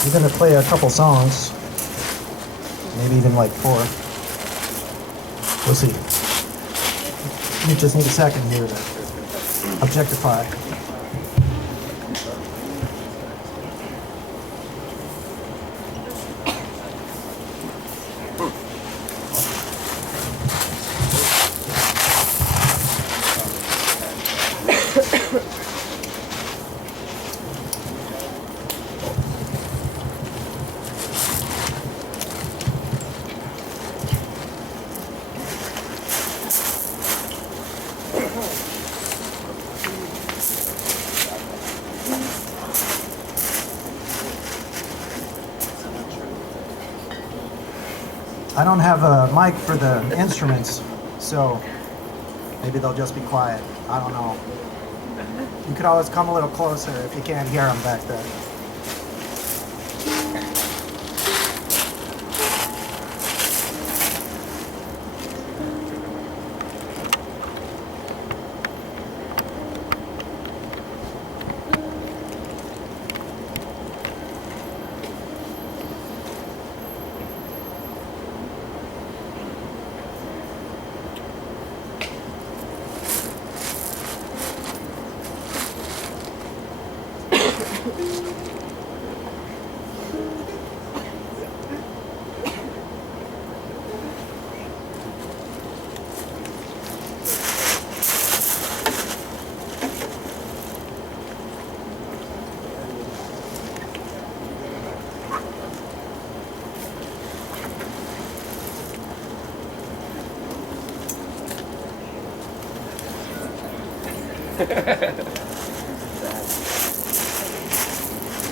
I'm gonna play a couple songs, maybe even like 4. We'll see. You just need a second here to objectify. I don't have a mic for the instruments, so maybe they'll just be quiet. I don't know. You could always come a little closer if you can't hear them back there.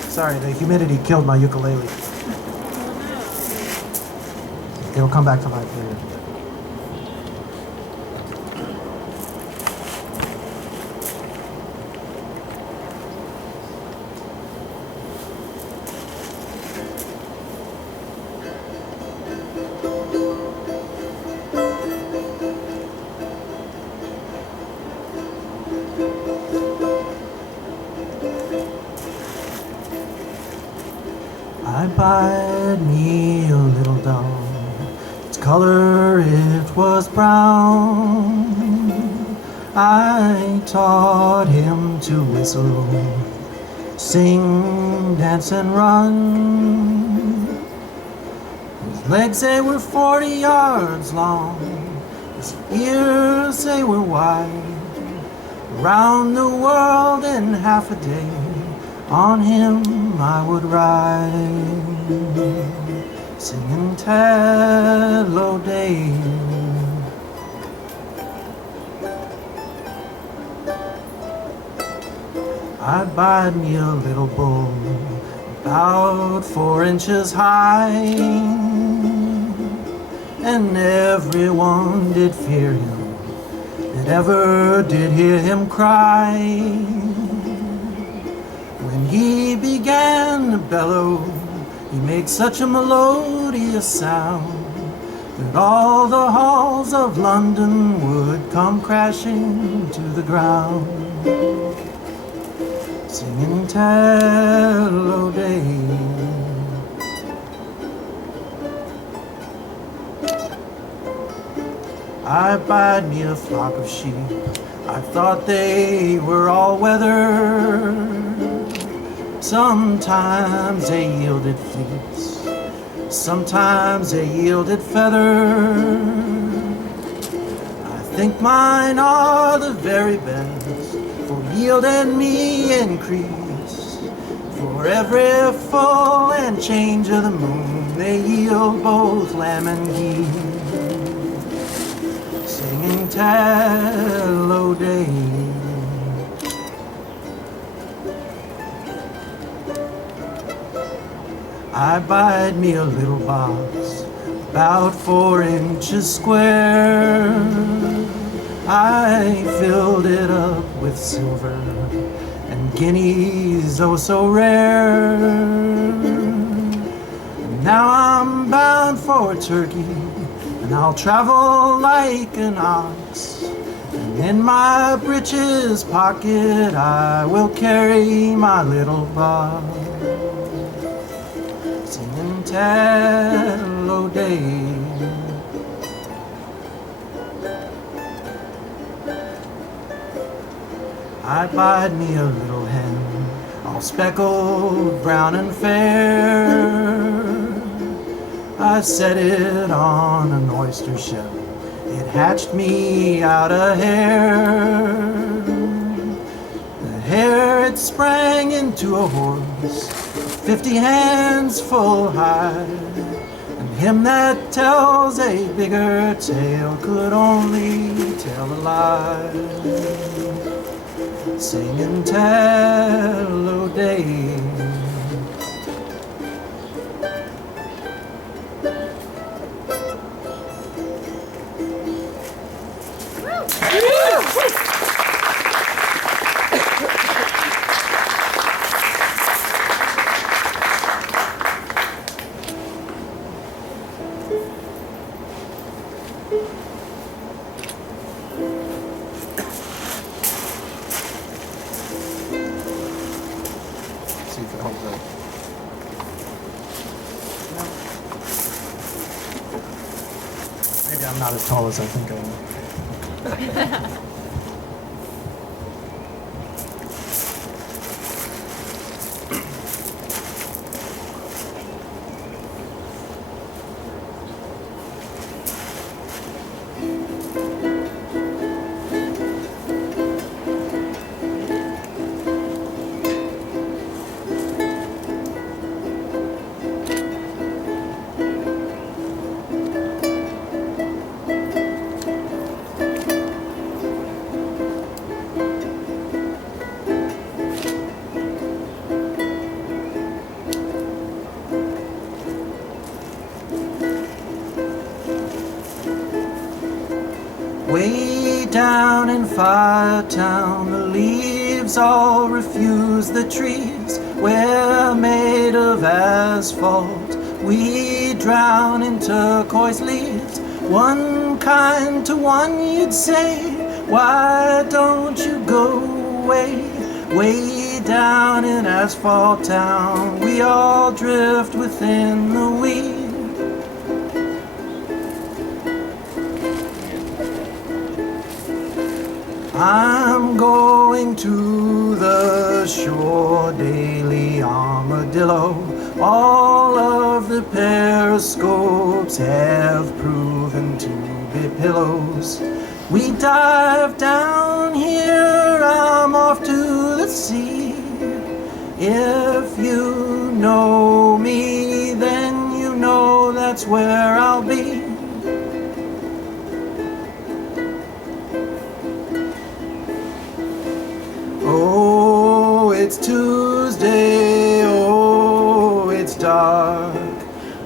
Sorry, the humidity killed my ukulele. It'll come back to life later. I bought me a little doll. Its color it was brown. I taught him to whistle, sing, dance, and run. His legs they were 40 yards long. His ears they were wide. Around the world in half a day, on him I would ride, singing Tello Day. I bought me a little bull, about 4 inches high, and everyone did fear him, that ever did hear him cry. When he began to bellow, he made such a melodious sound that all the halls of London would come crashing to the ground, singing Tello Day. I bought me a flock of sheep. I thought they were all weather. Sometimes they yielded fleece, sometimes they yielded feather. I think mine are the very best, for yield and me increase. For every full and change of the moon, they yield both lamb and geese, singing Tello Day. I bought me a little box, about 4 inches square. I filled it up with silver and guineas oh so rare. And now I'm bound for Turkey, and I'll travel like an ox. And in my breeches pocket I will carry my little box. singing tallow day. I bide me a little hen, all speckled, brown and fair. I set it on an oyster shell, it hatched me out a hare. The hare it sprang into a horse, 50 hands full high, and him that tells a bigger tale could only tell a lie. Singing tallow day. See if it holds up. No. Maybe I'm not as tall as I think I am. Way down in Firetown, the leaves all refuse the trees. We're made of asphalt, we drown in turquoise leaves. One kind to one you'd say, why don't you go away? Way down in Asphalt Town, we all drift within the weed. I'm going to the shore daily, armadillo. All of the periscopes have proven to be pillows. We dive down here, I'm off to the sea. If you know me, then you know that's where I'll be. Oh, it's Tuesday, oh, it's dark.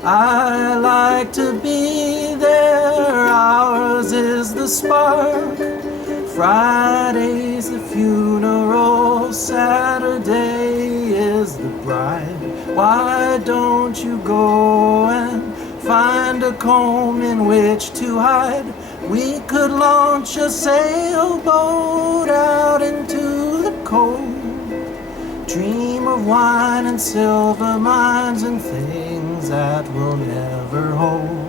I like to be there, ours is the spark. Friday's the funeral, Saturday is the bride. Why don't you go and find a comb in which to hide? We could launch a sailboat out into the cold. Dream of wine and silver mines and things that will never hold.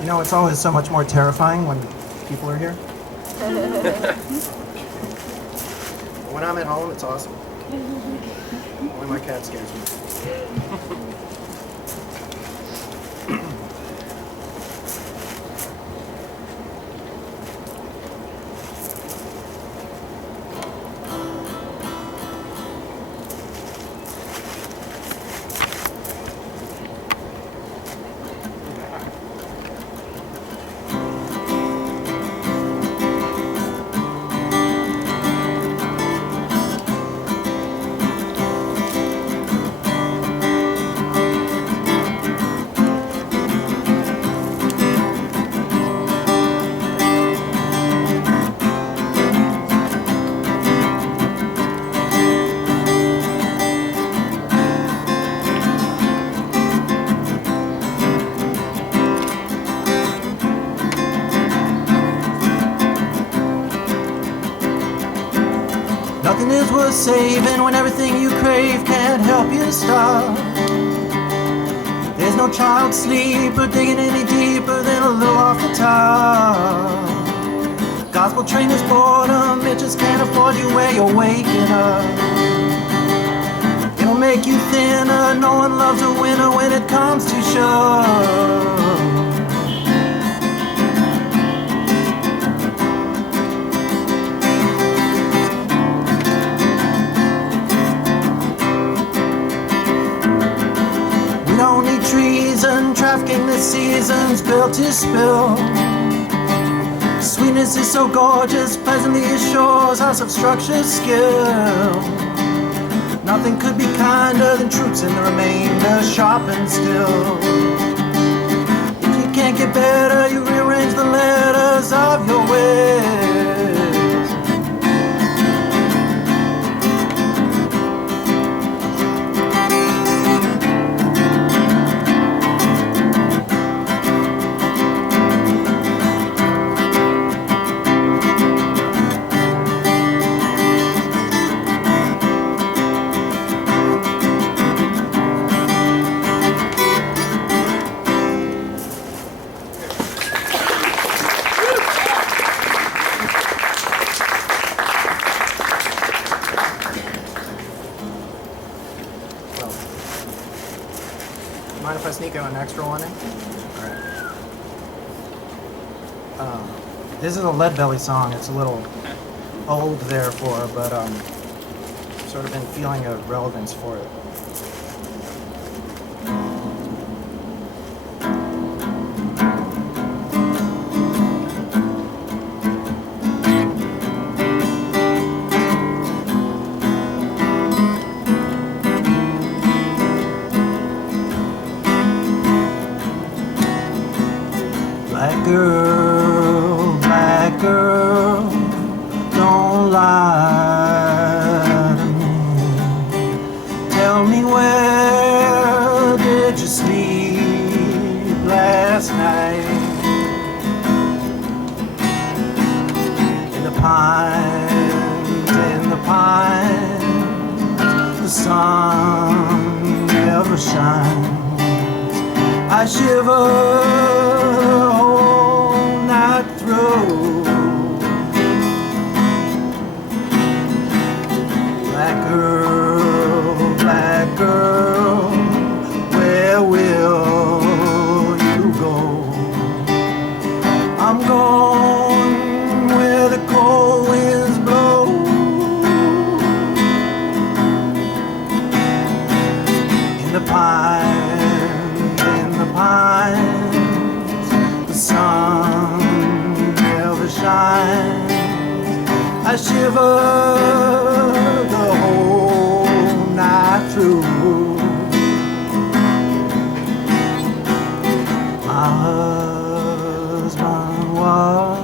You know, it's always so much more terrifying when people are here. When I'm at home, it's awesome. Only my cat scares me. Nothing is worth saving when everything you crave can't help you stop. There's no child sleeper digging any deeper than a little off the top. Gospel train is boredom, it just can't afford you where you're waking up. It'll make you thinner, no one loves a winner when it comes to shove. We don't need treason, trafficking this season's built to spill. Sweetness is so gorgeous, pleasantly assures us of structured skill. Nothing could be kinder than troops in the remainder, sharp and still. If you can't get better, you rearrange the letters of your ways. Mind if I sneak an extra one in? Alright. This is a Leadbelly song. It's a little old therefore, but sort of been feeling a relevance for it. Black girl, don't lie to me. Tell me, where did you sleep last night? In the pines, the sun never shines. I shiver the whole night through. Black girl, where will you go? I'm going where the cold winds blow. In the pines, the sun never shines. I shiver the whole night through. My husband was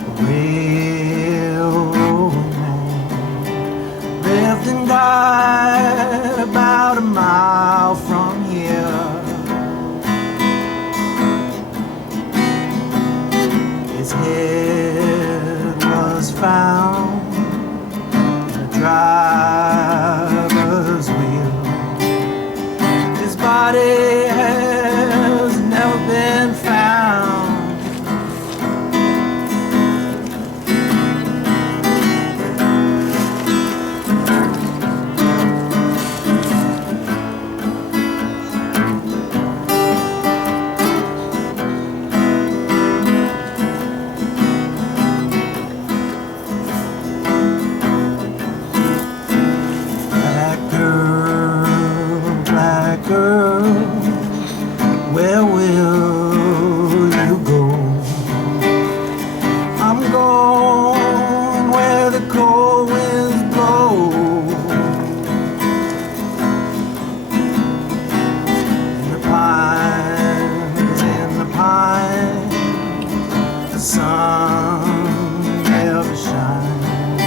a railroad man, lived and died about a mile from here. His head was found in a driver's wheel. His body has never been found. Black girl, where will you go? I'm going where the cold winds blow. In the pines, the sun never shines.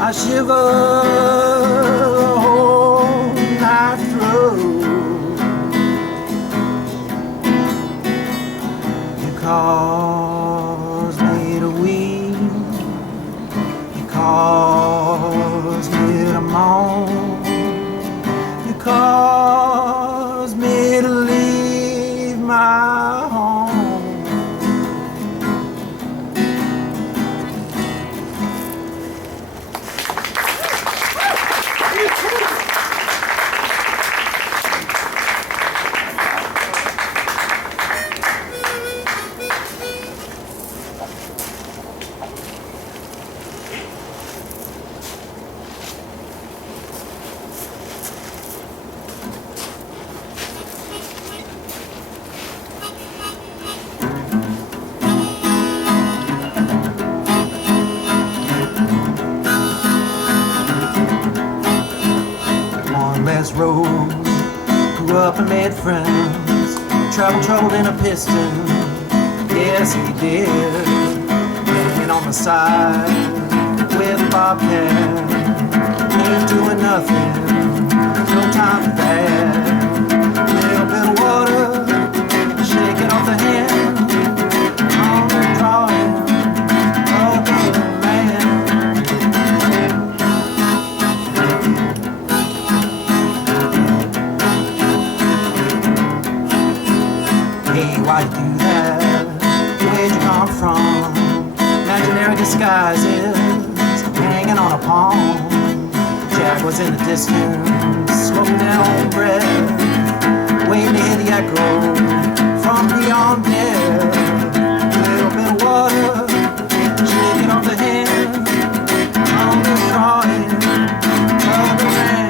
I shiver the whole night through. You cause me to weep, you cause Road, grew up and made friends, troubled in a piston, yes he did, hanging on the side with a bobcat, ain't doing nothing, no time for that, little bit of water, shaking off the hand, on the drawing of the man. Hey, why you do that? Where'd you come from? Imaginary disguises, hanging on a palm. Jack was in the distance, smoking that old breath, waiting to hear the echo from beyond there. A little bit of water, shaking off the hand, on the drawing of the man.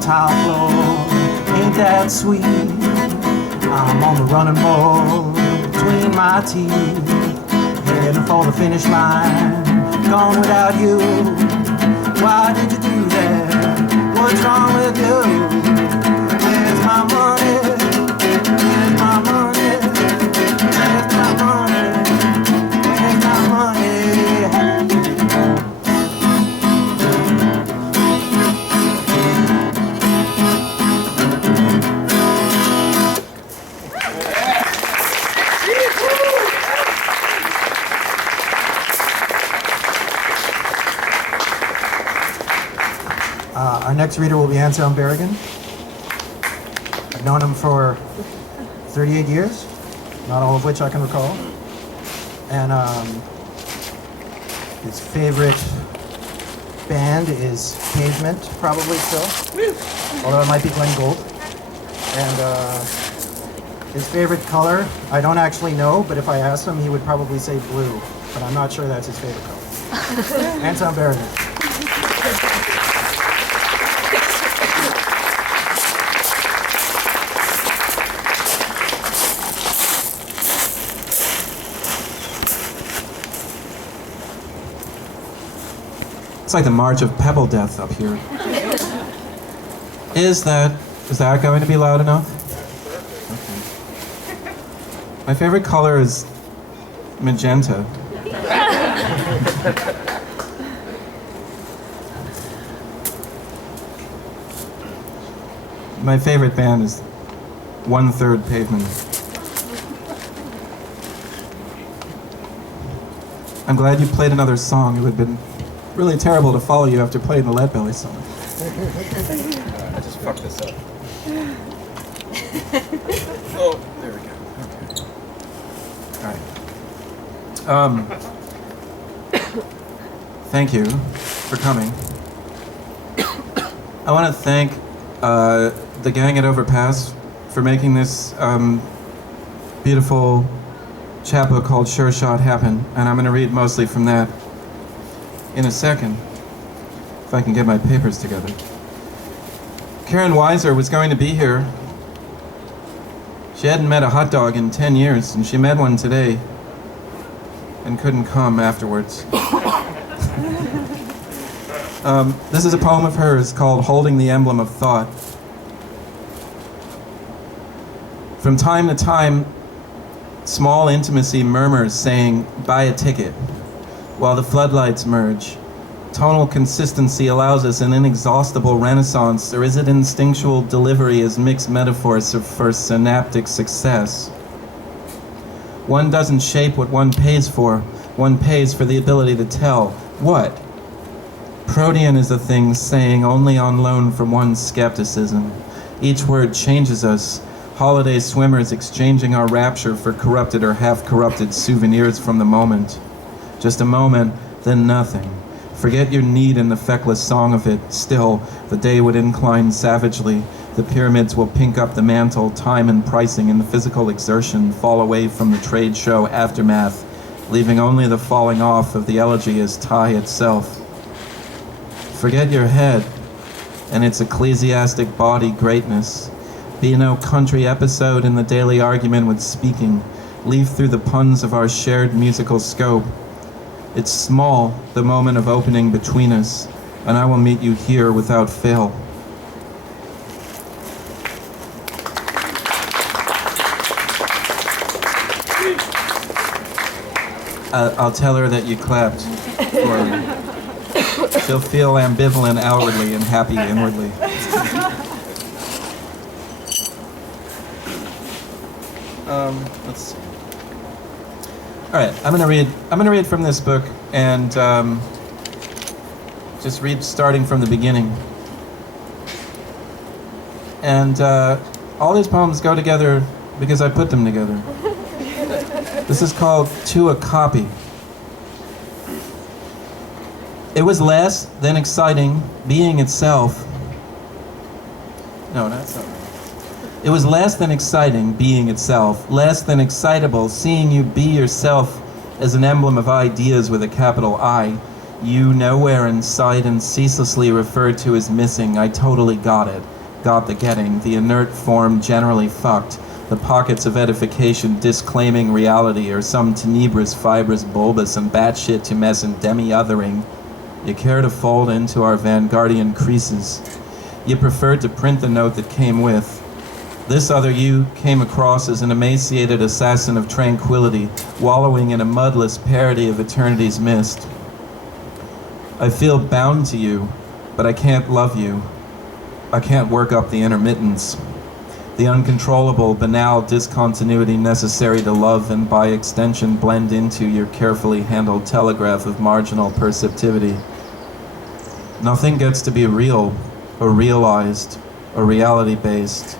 Tile floor, ain't that sweet? I'm on the running ball between my teeth, heading for the finish line, gone without you. Why did you do that? What's wrong with you? Where's my money? Where's my money? Where's my money? Where's my money? Our next reader will be Anselm Berrigan. I've known him for 38 years, not all of which I can recall. And his favorite band is Pavement, probably still, although it might be Glenn Gould. And his favorite color, I don't actually know, but if I asked him, he would probably say blue, but I'm not sure that's his favorite color. Anselm Berrigan. It's like the March of Pebble Death up here. Is that going to be loud enough? Okay. My favorite color is magenta. My favorite band is 1/3 Pavement. I'm glad you played another song. It would have been really terrible to follow you after playing the Leadbelly song. I just fucked this up. Oh, there we go. Okay. All right. Thank you for coming. I want to thank the gang at Overpass for making this beautiful chapbook called Sure Shot happen, and I'm going to read mostly from that in a second, if I can get my papers together. Karen Weiser was going to be here. She hadn't met a hot dog in 10 years, and she met one today and couldn't come afterwards. This is a poem of hers called Holding the Emblem of Thought. From time to time, small intimacy murmurs saying, buy a ticket, while the floodlights merge Tonal consistency allows us an inexhaustible renaissance, or is it instinctual delivery as mixed metaphors for synaptic success? One doesn't shape what one pays for. One pays for the ability to tell. What? Protean is a thing saying only on loan from one's skepticism. Each word changes us. Holiday swimmers exchanging our rapture for corrupted or half-corrupted souvenirs from the moment. Just a moment, then nothing. Forget your need in the feckless song of it. Still, the day would incline savagely. The pyramids will pink up the mantle. Time and pricing and the physical exertion fall away from the trade show aftermath, leaving only the falling off of the elegy as tie itself. Forget your head and its ecclesiastic body greatness. Be no country episode in the daily argument with speaking. Leaf through the puns of our shared musical scope. It's small, the moment of opening between us, and I will meet you here without fail. I'll tell her that you clapped for her. She'll feel ambivalent outwardly and happy inwardly. Let's see. All right, I'm gonna read from this book and just read starting from the beginning. And all these poems go together because I put them together. This is called To a Copy. It was less than exciting being itself. No, that's not right. It was less than exciting being itself, less than excitable seeing you be yourself as an emblem of ideas with a capital I. You nowhere in sight and ceaselessly referred to as missing. I totally got it. Got the getting. The inert form generally fucked. The pockets of edification disclaiming reality, or some tenebrous, fibrous, bulbous, and batshit to mess and demi-othering. You care to fold into our Vanguardian creases. You preferred to print the note that came with. This other you came across as an emaciated assassin of tranquility, wallowing in a mudless parody of eternity's mist. I feel bound to you, but I can't love you. I can't work up the intermittence. The uncontrollable, banal discontinuity necessary to love and by extension blend into your carefully handled telegraph of marginal perceptivity. Nothing gets to be real, or realized, or reality-based,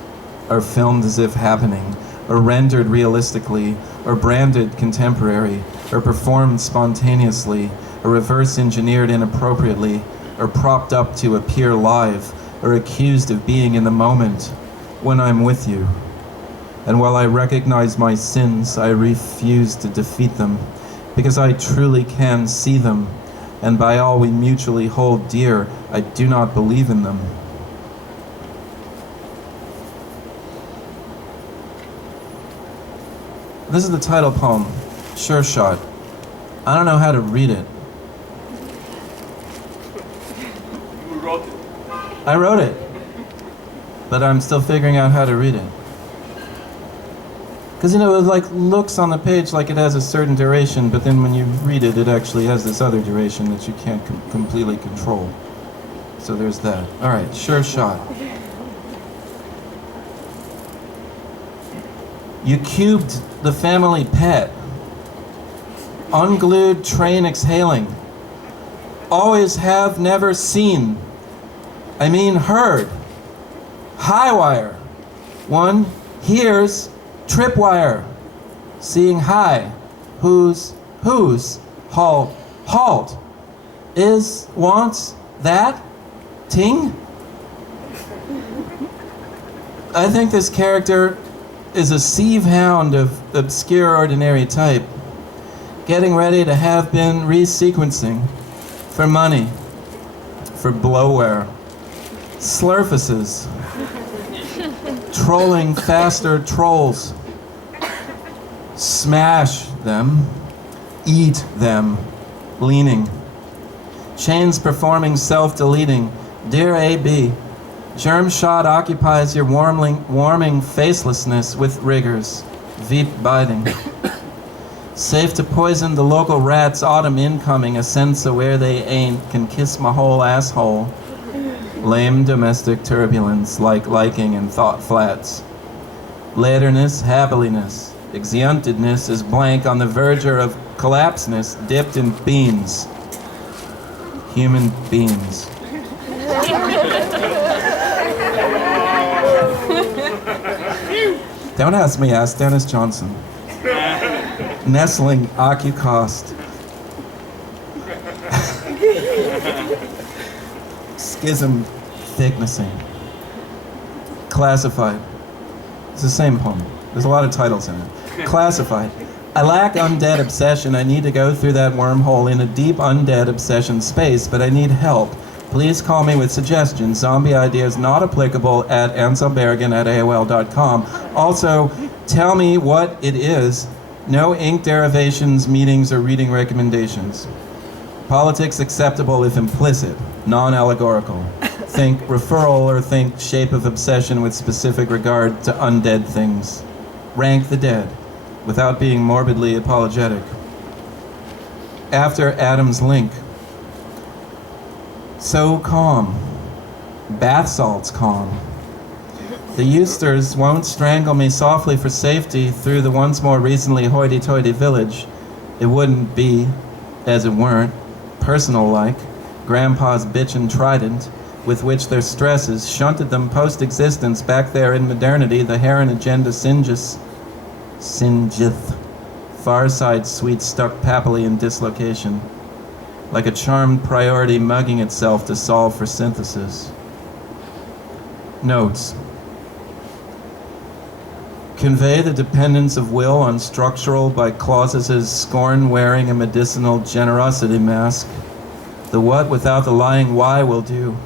or filmed as if happening, or rendered realistically, or branded contemporary, or performed spontaneously, or reverse-engineered inappropriately, or propped up to appear live, or accused of being in the moment when I'm with you. And while I recognize my sins, I refuse to defeat them, because I truly can see them, and by all we mutually hold dear, I do not believe in them. This is the title poem, Sure Shot. I don't know how to read it. Who wrote it? I wrote it, but I'm still figuring out how to read it. Because, it like looks on the page like it has a certain duration, but then when you read it, it actually has this other duration that you can't completely control. So there's that. All right, Sure Shot. You cubed the family pet. Unglued train exhaling. Always have never seen. I mean heard. High wire. One hears tripwire. Seeing high. Whose, halt, halt. Is, wants, that, ting? I think this character is a sieve hound of obscure ordinary type, getting ready to have been resequencing for money, for blowware, slurfuses, trolling faster trolls, smash them, eat them, leaning, chains performing self-deleting, dear A.B., germ shot occupies your warming facelessness with rigors, veep biting. Safe to poison the local rats, autumn incoming, a sense of where they ain't, can kiss my whole asshole. Lame domestic turbulence, like liking and thought flats. Laterness, happiness, exeuntedness is blank on the verger of collapseness, dipped in beans. Human beings. Don't ask me, ask Dennis Johnson. Nestling, ocucost. Schism, thicknessing. Classified. It's the same poem. There's a lot of titles in it. Classified. I lack undead obsession. I need to go through that wormhole in a deep undead obsession space, but I need help. Please call me with suggestions. Zombie ideas not applicable at anselmberrigan@aol.com. Also, tell me what it is. No ink derivations, meetings, or reading recommendations. Politics acceptable if implicit, non-allegorical. Think referral or think shape of obsession with specific regard to undead things. Rank the dead, without being morbidly apologetic. After Adam's link. So calm. Bath salts calm. The Eusters won't strangle me softly for safety through the once more recently hoity-toity village. It wouldn't be, as it weren't, personal-like, Grandpa's bitchin' trident, with which their stresses shunted them post-existence back there in modernity, the Heron agenda singeth, far side sweet stuck papally in dislocation, like a charmed priority mugging itself to solve for synthesis. Notes. Convey the dependence of will on structural by Clausewitz' scorn wearing a medicinal generosity mask. The what without the lying why will do.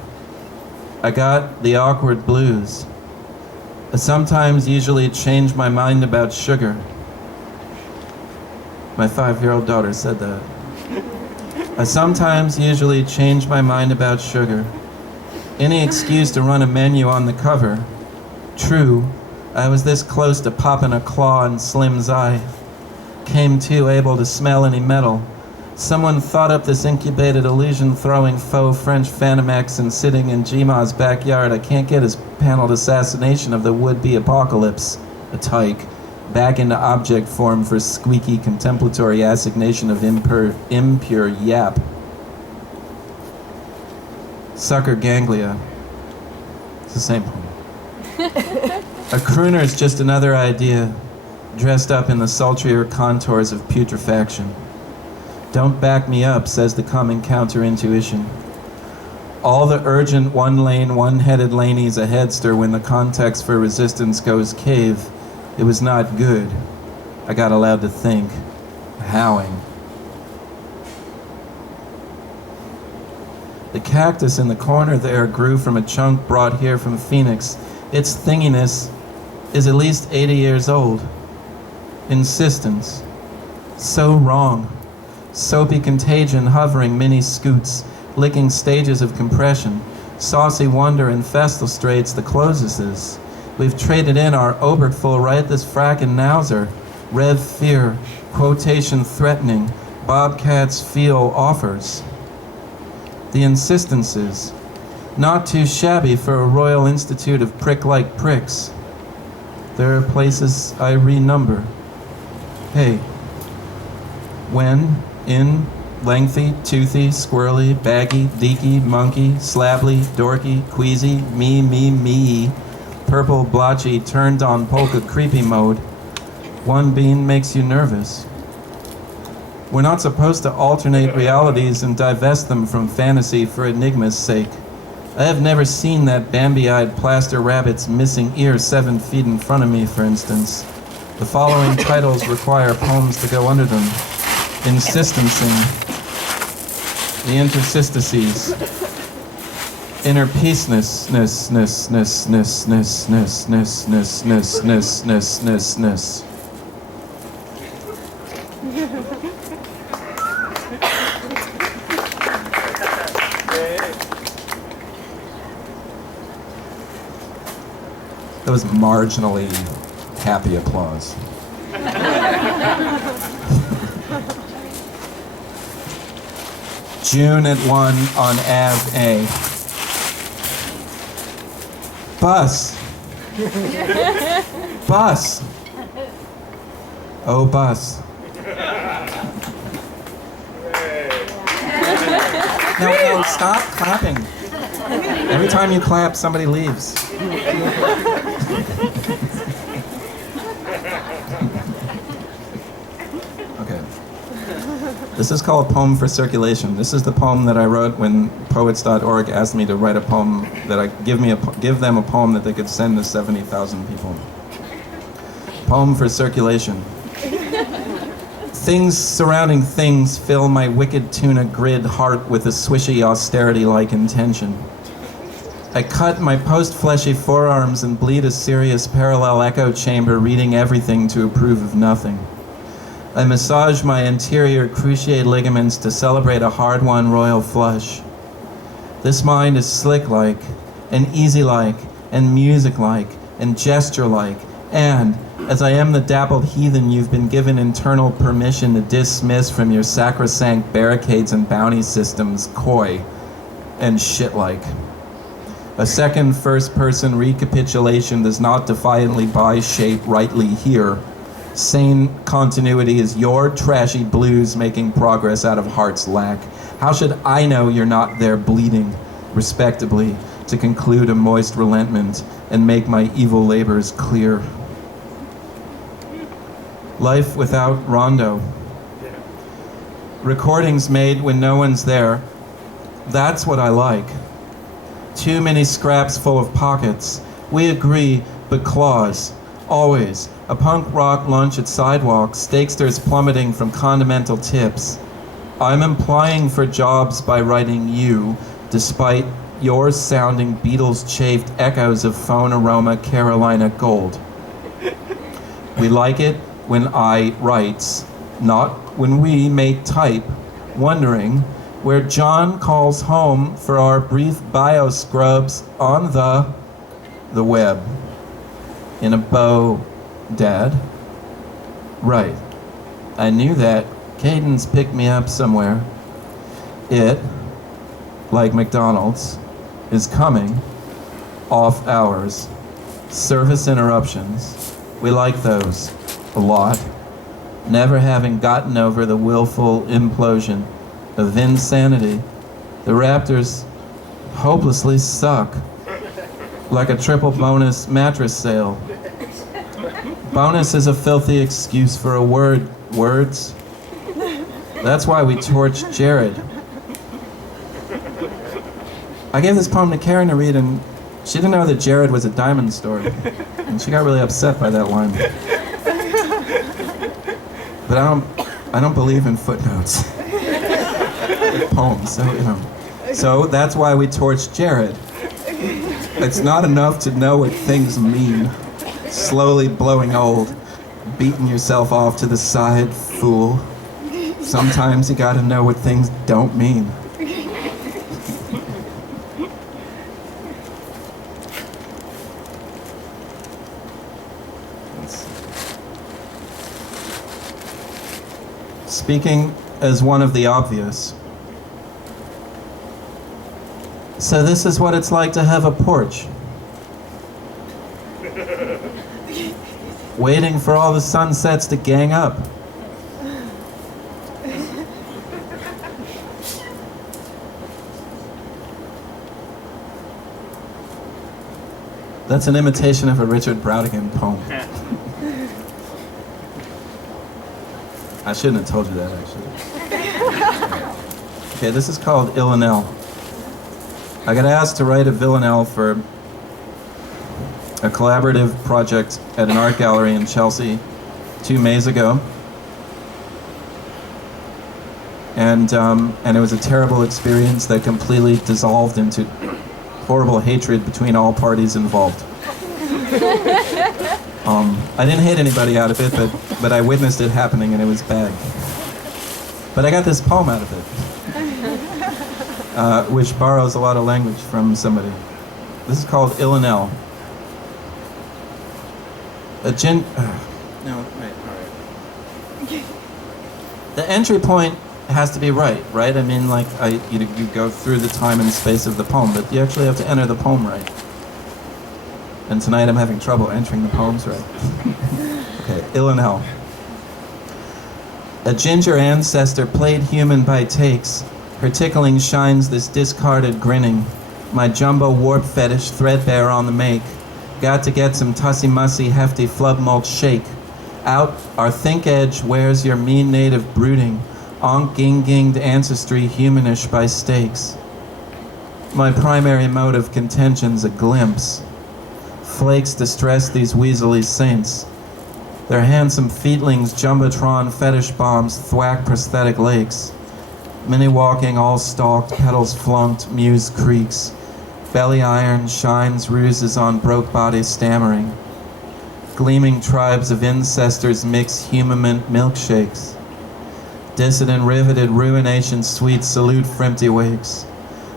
I got the awkward blues. I sometimes usually change my mind about sugar. My 5-year-old daughter said that. I sometimes usually change my mind about sugar. Any excuse to run a menu on the cover. True, I was this close to popping a claw in Slim's eye. Came too able to smell any metal. Someone thought up this incubated illusion-throwing faux French Phantomex and sitting in Jima's backyard, I can't get his paneled assassination of the would-be apocalypse, a tyke, back into object form for squeaky contemplatory assignation of impure yap. Sucker ganglia. It's the same poem. A crooner's just another idea, dressed up in the sultrier contours of putrefaction. Don't back me up, says the coming counter-intuition. All the urgent one-lane, one-headed laneys a headster when the context for resistance goes cave. It was not good. I got allowed to think. Howing. The cactus in the corner there grew from a chunk brought here from Phoenix. Its thinginess is at least 80 years old. Insistence. So wrong. Soapy contagion hovering mini scoots, licking stages of compression, saucy wonder and festal straits the closeses. We've traded in our Obergful right this frackin' nowser. Rev fear, quotation threatening, bobcats feel offers. The insistences, not too shabby for a Royal Institute of prick-like pricks. There are places I renumber. Hey, when, in, lengthy, toothy, squirrely, baggy, deaky, monkey, slably, dorky, queasy, me, purple, blotchy, turned on polka creepy mode, one bean makes you nervous. We're not supposed to alternate realities and divest them from fantasy for enigma's sake. I have never seen that Bambi-eyed plaster rabbit's missing ear 7 feet in front of me, for instance. The following titles require poems to go under them. Insistencing, the interstices, inner peaceness. That was marginally happy applause. June at 1 on Ave A. Bus. Bus. Oh, bus. No, stop clapping. Every time you clap, somebody leaves. Okay. This is called Poem for Circulation. This is the poem that I wrote when Poets.org asked me to write a poem that I give them a poem that they could send to 70,000 people. Poem for Circulation. Things surrounding things fill my wicked tuna grid heart with a swishy austerity-like intention. I cut my post-fleshy forearms and bleed a serious parallel echo chamber, reading everything to approve of nothing. I massage my interior cruciate ligaments to celebrate a hard-won royal flush. This mind is slick-like, and easy-like, and music-like, and gesture-like, and, as I am the dappled heathen you've been given internal permission to dismiss from your sacrosanct barricades and bounty systems, coy and shit-like. A second first-person recapitulation does not defiantly buy shape rightly here. Sane continuity is your trashy blues making progress out of heart's lack. How should I know you're not there bleeding, respectably, to conclude a moist relentment and make my evil labors clear? Life without rondo. Recordings made when no one's there. That's what I like. Too many scraps full of pockets. We agree, but claws. Always. A punk rock lunch at sidewalks, stakesters plummeting from condimental tips. I'm implying for jobs by writing you, despite yours sounding Beatles-chafed echoes of phone aroma Carolina gold. We like it when I writes, not when we make type, wondering where John calls home for our brief bio scrubs on the web. In a bow, Dad? Right. I knew that. Cadence picked me up somewhere. It, like McDonald's, is coming off hours. Service interruptions. We like those a lot. Never having gotten over the willful implosion of insanity, the Raptors hopelessly suck. Like a triple bonus mattress sale. Bonus is a filthy excuse for a word. Words. That's why we torched Jared. I gave this poem to Karen to read, and she didn't know that Jared was a diamond store. And she got really upset by that line. But I don't believe in footnotes. Poems, so, you know. So that's why we torched Jared. It's not enough to know what things mean. Slowly blowing old, beating yourself off to the side, fool. Sometimes you gotta know what things don't mean. Speaking as one of the obvious. So this is what it's like to have a porch. Waiting for all the sunsets to gang up. That's an imitation of a Richard Brautigan poem. I shouldn't have told you that, actually. Okay, this is called Villanelle. I got asked to write a villanelle for a collaborative project at an art gallery in Chelsea 2 Mays ago. And it was a terrible experience that completely dissolved into horrible hatred between all parties involved. I didn't hate anybody out of it, but I witnessed it happening and it was bad. But I got this poem out of it, which borrows a lot of language from somebody. This is called Villanelle. No, wait, all right. The entry point It has to be right? I mean, like, you go through the time and space of the poem, but you actually have to enter the poem right. And tonight I'm having trouble entering the poems right. Okay, Ill and Hell. A ginger ancestor played human by takes. Her tickling shines this discarded grinning. My jumbo warp fetish threadbare on the make. Got to get some tussy-mussy hefty flub mulch shake. Out our think edge wears your mean native brooding. Onk-ging-ginged ancestry humanish by stakes. My primary mode of contention's a glimpse. Flakes distress these weaselly saints. Their handsome feetlings jumbotron fetish bombs thwack prosthetic lakes. Many walking all stalked, petals flunked, muse creaks. Belly iron shines ruses on broke bodies stammering. Gleaming tribes of incestors mix humament milkshakes. Dissident riveted ruination sweet salute frimpty wakes.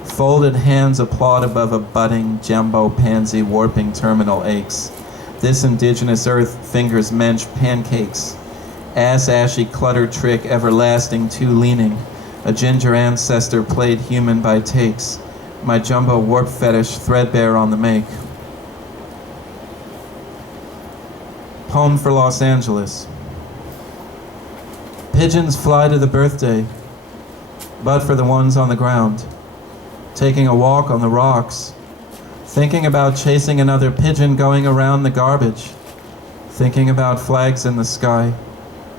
Folded hands applaud above a budding jumbo pansy warping terminal aches. This indigenous earth fingers mensch pancakes. Ass ashy clutter trick everlasting too leaning. A ginger ancestor played human by takes. My jumbo warp fetish threadbare on the make. Poem for Los Angeles. Pigeons fly to the birthday, but for the ones on the ground. Taking a walk on the rocks. Thinking about chasing another pigeon going around the garbage. Thinking about flags in the sky.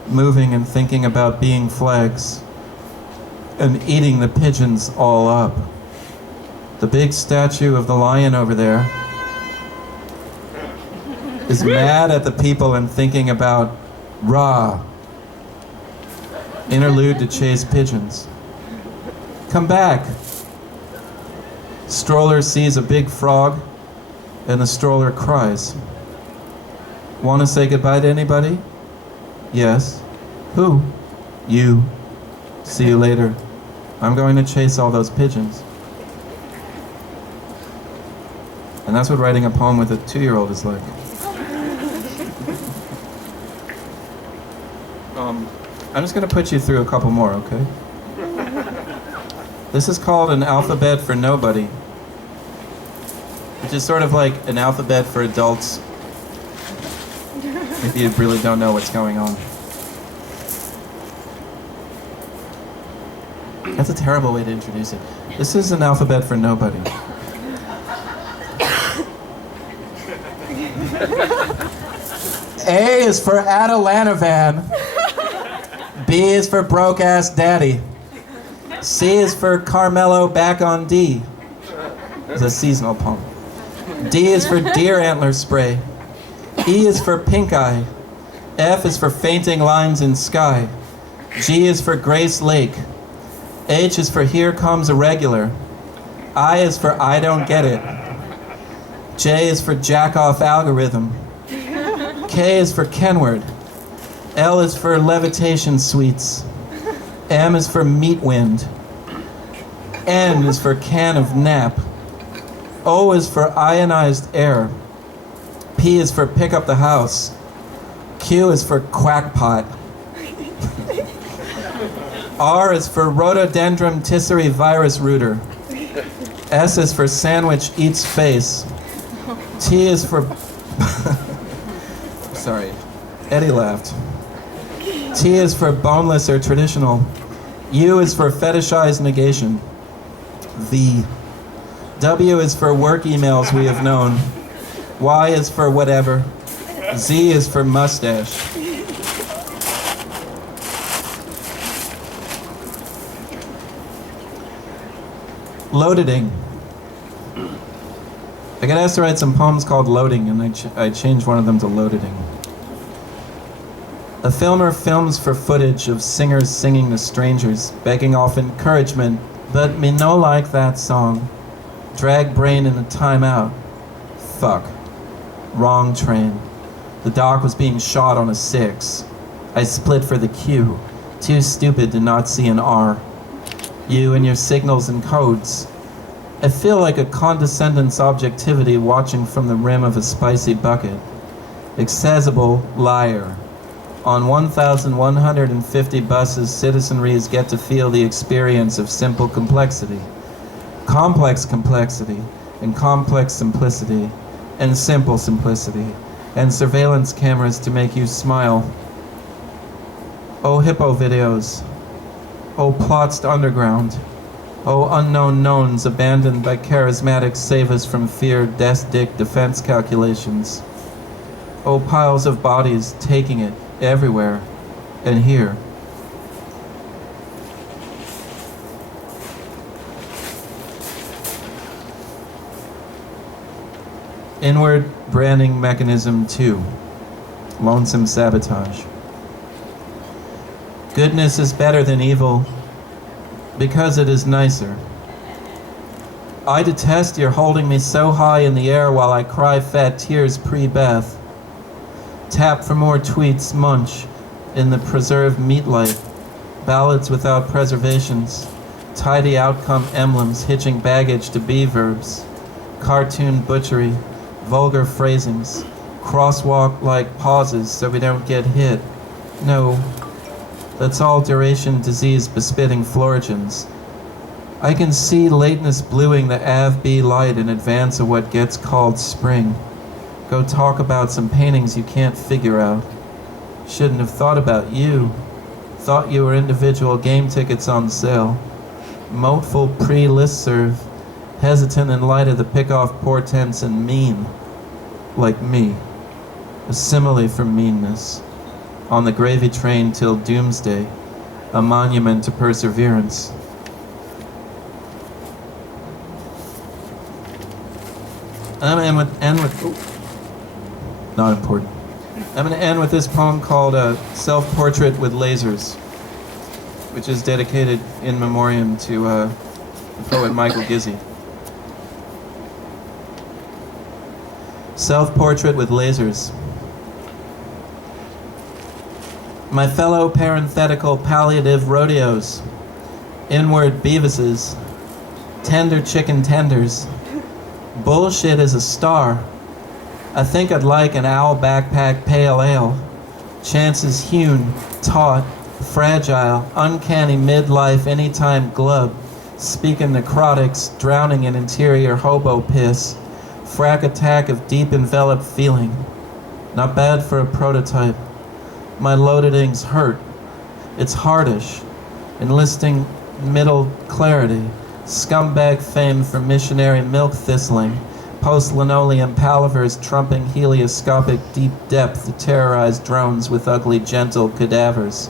Moving and thinking about being flags. And eating the pigeons all up. The big statue of the lion over there is mad at the people and thinking about rah. Interlude to chase pigeons. Come back. Stroller sees a big frog and the stroller cries. Want to say goodbye to anybody? Yes. Who? You. See you later. I'm going to chase all those pigeons. And that's what writing a poem with a 2-year-old is like. I'm just going to put you through a couple more, okay? This is called An Alphabet for Nobody, which is sort of like an alphabet for adults if you really don't know what's going on. That's a terrible way to introduce it. This is an alphabet for nobody. A is for Adelanovan. B is for broke-ass daddy. C is for Carmelo back on D. It's a seasonal poem. D is for deer antler spray. E is for pink eye. F is for fainting lines in sky. G is for Grace Lake. H is for here comes a regular. I is for I don't get it. J is for jack off algorithm. K is for Kenward. L is for levitation sweets. M is for meat wind. N is for can of nap. O is for ionized air. P is for pick up the house. Q is for quackpot. R is for rhododendron tisserae virus rooter. S is for sandwich eats face. T is for... Sorry, Eddie laughed. T is for boneless or traditional. U is for fetishized negation. V. W is for work emails we have known. Y is for whatever. Z is for mustache. Loading. I got asked to write some poems called Loading, and I changed one of them to Loading. A filmer films for footage of singers singing to strangers, begging off encouragement, but me no like that song. Drag brain in a timeout. Fuck. Wrong train. The doc was being shot on a 6. I split for the Q. Too stupid to not see an R. You and your signals and codes. I feel like a condescendent's objectivity watching from the rim of a spicy bucket. Accessible liar. On 1,150 buses, citizenries get to feel the experience of simple complexity, complex complexity, and complex simplicity, and simple simplicity, and surveillance cameras to make you smile. Oh, hippo videos. Oh, plots underground. Oh, unknown knowns abandoned by charismatics save us from fear, dick defense calculations. Oh, piles of bodies taking it everywhere and here. Inward branding mechanism 2. Lonesome sabotage. Goodness is better than evil because it is nicer. I detest your holding me so high in the air while I cry fat tears pre-bath. Tap for more tweets, munch in the preserved meat light. Ballads without preservations. Tidy outcome emblems hitching baggage to be verbs. Cartoon butchery. Vulgar phrasings. Crosswalk-like pauses so we don't get hit. No. That's all duration disease bespitting Florigens. I can see lateness bluing the AvB light in advance of what gets called spring. Go talk about some paintings you can't figure out. Shouldn't have thought about you. Thought you were individual game tickets on sale. Moteful pre-listserv. Hesitant in light of the pick-off portents and mean. Like me. A simile for meanness. On the gravy train till doomsday. A monument to perseverance. I'm going to end with not important. I'm going to end with this poem called Self-Portrait with Lasers, which is dedicated in memoriam to the poet Michael Gizzi. Self-Portrait with Lasers. My fellow parenthetical palliative rodeos, inward Beavises, tender chicken tenders, bullshit is a star. I think I'd like an owl backpack pale ale. Chances hewn, taut, fragile, uncanny midlife anytime glub. Speaking necrotics, drowning in interior hobo piss. Frack attack of deep enveloped feeling. Not bad for a prototype. My loadedings hurt. It's hardish. Enlisting middle clarity. Scumbag fame for missionary milk thistling. Post-linoleum palavers trumping helioscopic deep depth to terrorize drones with ugly gentle cadavers.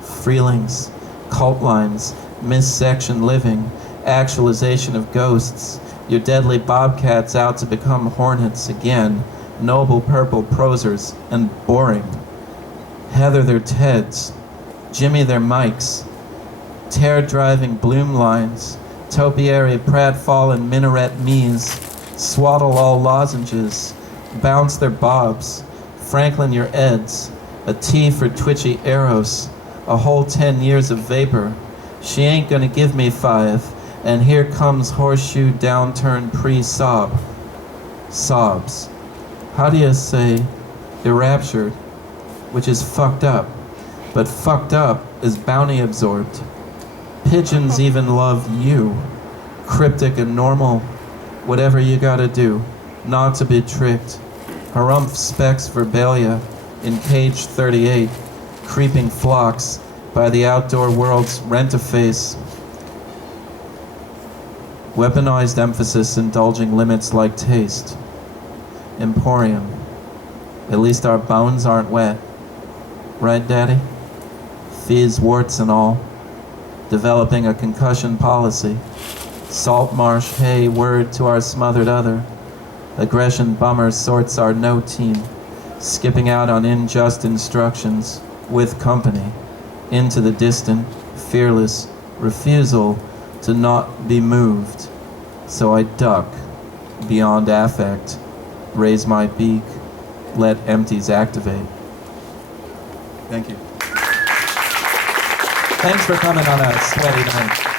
Freelings, cult lines, missection living, actualization of ghosts. Your deadly bobcats out to become hornets again. Noble purple prosers and boring. Heather their Teds. Jimmy their Mikes. Tear-driving bloom lines. Topiary pratfall and minaret me's. Swaddle all lozenges. Bounce their bobs. Franklin your eds. A T for twitchy arrows. A whole 10 years of vapor. She ain't gonna give me 5. And here comes horseshoe downturn pre-sob. Sobs. How do you say enraptured? Which is fucked up. But fucked up is bounty absorbed. Pigeons even love you. Cryptic and normal. Whatever you gotta do. Not to be tricked. Harumph specs verbalia. In cage 38. Creeping flocks. By the outdoor world's rent-a-face. Weaponized emphasis indulging limits like taste. Emporium. At least our bones aren't wet. Right, Daddy? Fees, warts and all. Developing a concussion policy. Salt marsh, hey, word to our smothered other. Aggression bummer sorts our no team. Skipping out on unjust instructions. With company. Into the distant, fearless refusal to not be moved. So I duck. Beyond affect. Raise my beak. Let empties activate. Thank you. Thanks for coming on a sweaty night.